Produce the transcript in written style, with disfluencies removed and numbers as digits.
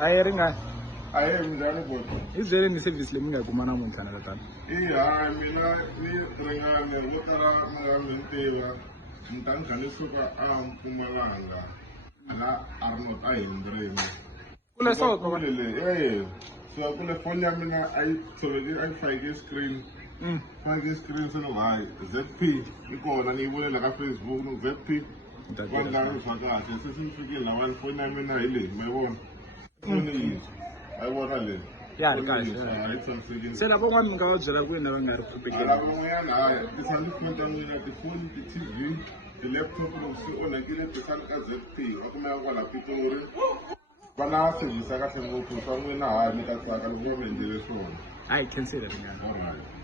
Ayi ringa. Aye mnjani bhuti? Izele ni service leyi mi nga kuma namuntlha na tani. Iya mina ni ringane vo tala mi nga mi tiva ni ta ni kha ni suka Mpumalanga la Arnold a Hendrini. Kule South baba. So kule phone ya mina a yi tshovekile a yi fake screen. Fake screen se no hayi ZP yi kona ni yi vonela ka Facebook no ZP. Kwanga ri swa kahle se ni fikile lawani phone ya mina hi leyi mi vona. Phone yi I want to live. Yeah, guys. Se labo n'wana mi nga va byela kwini va nga ri kupekeni. Lavo n'wanyana haya tisani fonta n'wina tifoni ti-TV ti-laptop loko swi onhakile tisani ka ZP va kumeka kwala Pitori va na service ya kahle ngopfu swa n'wina haya mi ta tsaka loko va mi endlele swona. Hayi cancel ringana. Alright.